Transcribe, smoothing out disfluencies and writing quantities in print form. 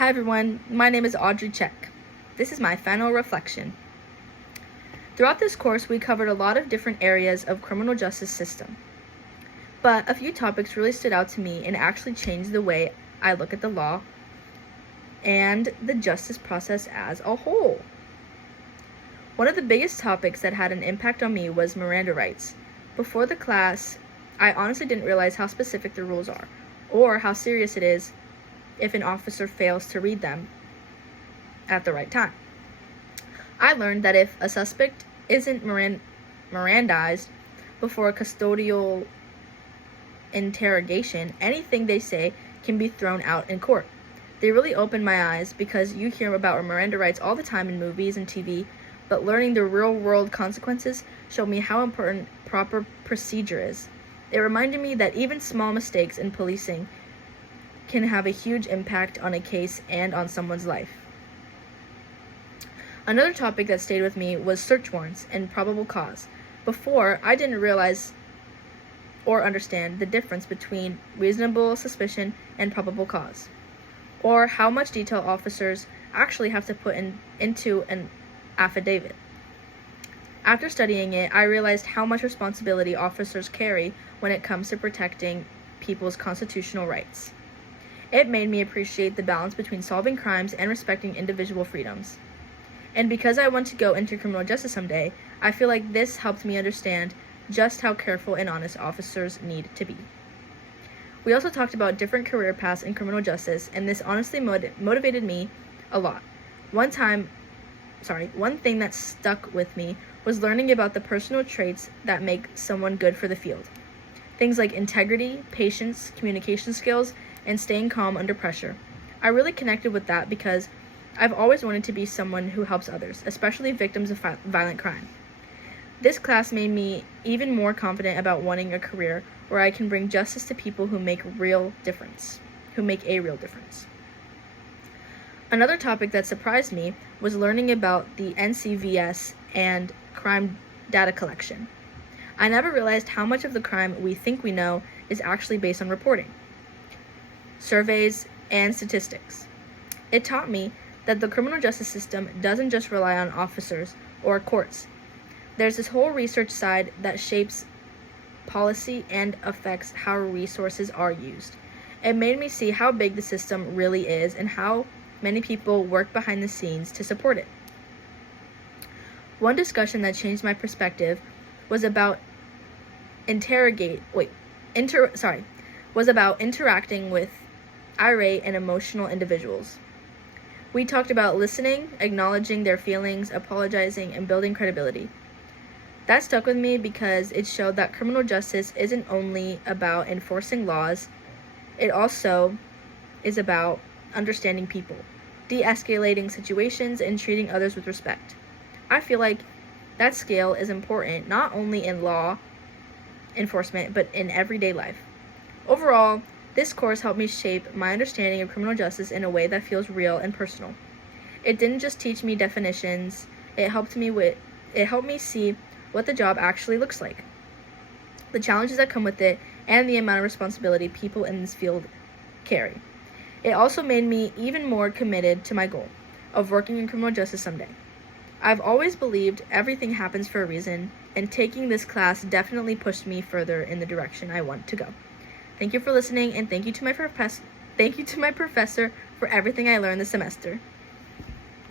Hi everyone, my name is Audrey Check. This is my final reflection. Throughout this course, we covered a lot of different areas of criminal justice system, but a few topics really stood out to me and actually changed the way I look at the law and the justice process as a whole. One of the biggest topics that had an impact on me was Miranda rights. Before the class, I honestly didn't realize how specific the rules are, or how serious it is if an officer fails to read them at the right time. I learned that if a suspect isn't Mirandized before a custodial interrogation, anything they say can be thrown out in court. They really opened my eyes because you hear about Miranda rights all the time in movies and TV, but learning the real-world consequences showed me how important proper procedure is. It reminded me that even small mistakes in policing can have a huge impact on a case and on someone's life. Another topic that stayed with me was search warrants and probable cause. Before, I didn't realize or understand the difference between reasonable suspicion and probable cause, or how much detail officers actually have to put into an affidavit. After studying it, I realized how much responsibility officers carry when it comes to protecting people's constitutional rights. It made me appreciate the balance between solving crimes and respecting individual freedoms. And because I want to go into criminal justice someday, I feel like this helped me understand just how careful and honest officers need to be. We also talked about different career paths in criminal justice, and this honestly motivated me a lot. One thing that stuck with me was learning about the personal traits that make someone good for the field. Things like integrity, patience, communication skills, and staying calm under pressure. I really connected with that because I've always wanted to be someone who helps others, especially victims of violent crime. This class made me even more confident about wanting a career where I can bring justice to people who make a real difference. Another topic that surprised me was learning about the NCVS and crime data collection. I never realized how much of the crime we think we know is actually based on reporting, surveys, and statistics. It taught me that the criminal justice system doesn't just rely on officers or courts. There's this whole research side that shapes policy and affects how resources are used. It made me see how big the system really is and how many people work behind the scenes to support it. One discussion that changed my perspective was about interacting with irate and emotional individuals. We talked about listening, acknowledging their feelings, apologizing, and building credibility. That stuck with me because it showed that criminal justice isn't only about enforcing laws, it also is about understanding people, de-escalating situations, and treating others with respect. I feel like that scale is important not only in law enforcement, but in everyday life. Overall, this course helped me shape my understanding of criminal justice in a way that feels real and personal. It didn't just teach me definitions, it helped me see what the job actually looks like, the challenges that come with it, and the amount of responsibility people in this field carry. It also made me even more committed to my goal of working in criminal justice someday. I've always believed everything happens for a reason, and taking this class definitely pushed me further in the direction I want to go. Thank you for listening, and thank you to my professor for everything I learned this semester.